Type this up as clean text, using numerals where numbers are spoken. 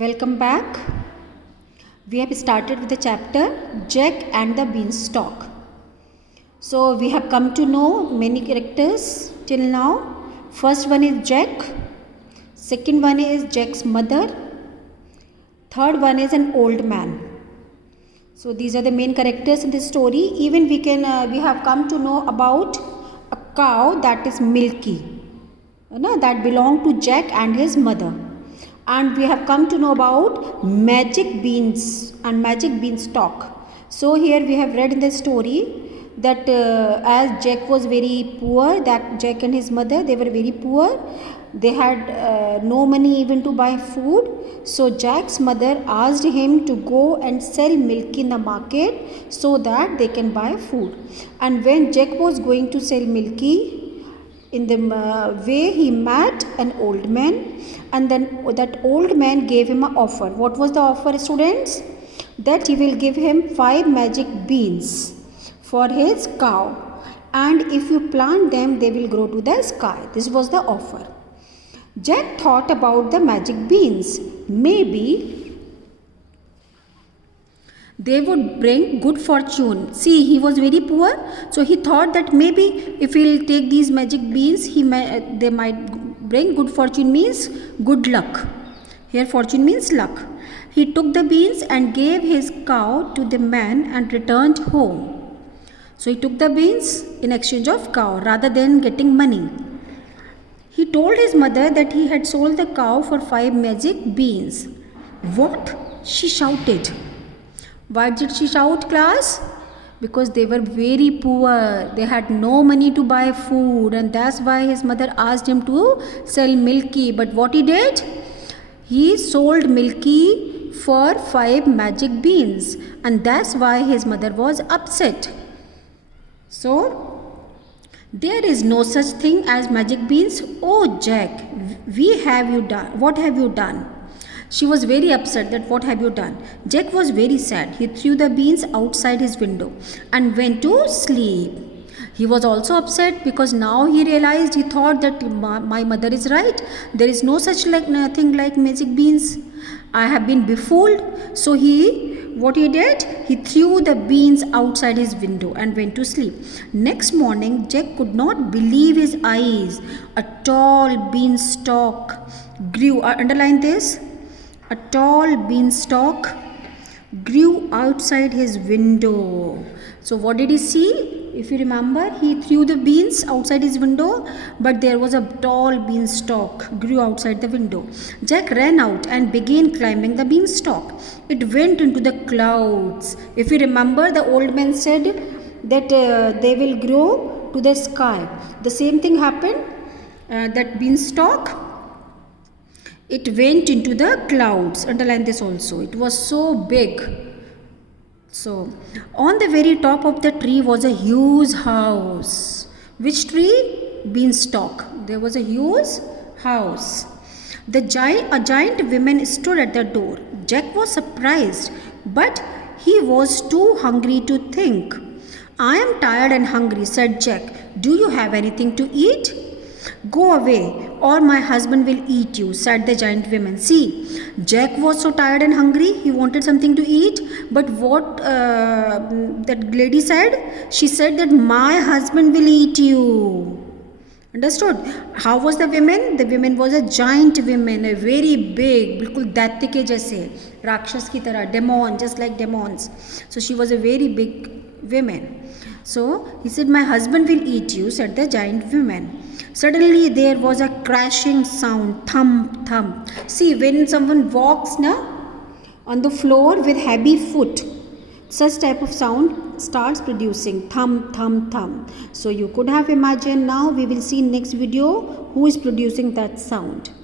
Welcome back. We have started with the chapter Jack and the Beanstalk. So we have come to know many characters till now. First one is Jack. Second one is Jack's mother. Third one is an old man. So these are the main characters in this story. Even we have come to know about a cow that is Milky, that belonged to Jack and his mother. And we have come to know about magic beans and magic beanstalk. So here we have read in the story that as Jack was very poor, that Jack and his mother, they were very poor. They had no money even to buy food. So Jack's mother asked him to go and sell milk in the market so that they can buy food. And when Jack was going to sell Milky, in the way he met an old man, and then that old man gave him an offer. What was the offer, students? That he will give him 5 magic beans for his cow, and if you plant them they will grow to the sky. This was the offer. Jack thought about the magic beans. Maybe they would bring good fortune. See, he was very poor, so he thought that maybe if he'll take these magic beans, they might bring good fortune, means good luck. Here fortune means luck. He took the beans and gave his cow to the man and returned home. So he took the beans in exchange of cow rather than getting money. He told his mother that he had sold the cow for 5 magic beans. What? She shouted. Why did she shout, class? Because they were very poor. They had no money to buy food, and that's why his mother asked him to sell Milky. But what he did? He sold Milky for 5 magic beans, and that's why his mother was upset. So, there is no such thing as magic beans. Oh, Jack, what have you done? She was very upset that what have you done? Jack was very sad. He threw the beans outside his window and went to sleep. He was also upset because now he realized, he thought that my mother is right. There is no such thing like magic beans. I have been befooled. So what he did? He threw the beans outside his window and went to sleep. Next morning, Jack could not believe his eyes. A tall beanstalk grew. Underline this. A tall beanstalk grew outside his window. So what did he see? If you remember, he threw the beans outside his window, but there was a tall beanstalk grew outside the window. Jack ran out and began climbing the beanstalk. It went into the clouds. If you remember, the old man said that they will grow to the sky. The same thing happened. That beanstalk, it went into the clouds. Underline this also. It was so big. So, on the very top of the tree was a huge house. Which tree? Beanstalk. There was a huge house. A giant woman stood at the door. Jack was surprised, but he was too hungry to think. I am tired and hungry, said Jack. Do you have anything to eat? Go away, or my husband will eat you, said the giant woman. See, Jack was so tired and hungry, he wanted something to eat. But what that lady said? She said that my husband will eat you. Understood? How was the woman? The woman was a giant woman, a very big, बिल्कुल दैत्य के जैसे, राक्षस की तरह, demon, just like demons. So she was a very big woman. So he said, my husband will eat you, said the giant woman. Suddenly there was a crashing sound, thump, thump. See, when someone walks on the floor with heavy foot, such type of sound starts producing, thump, thump, thump. So you could have imagined. Now we will see next video who is producing that sound.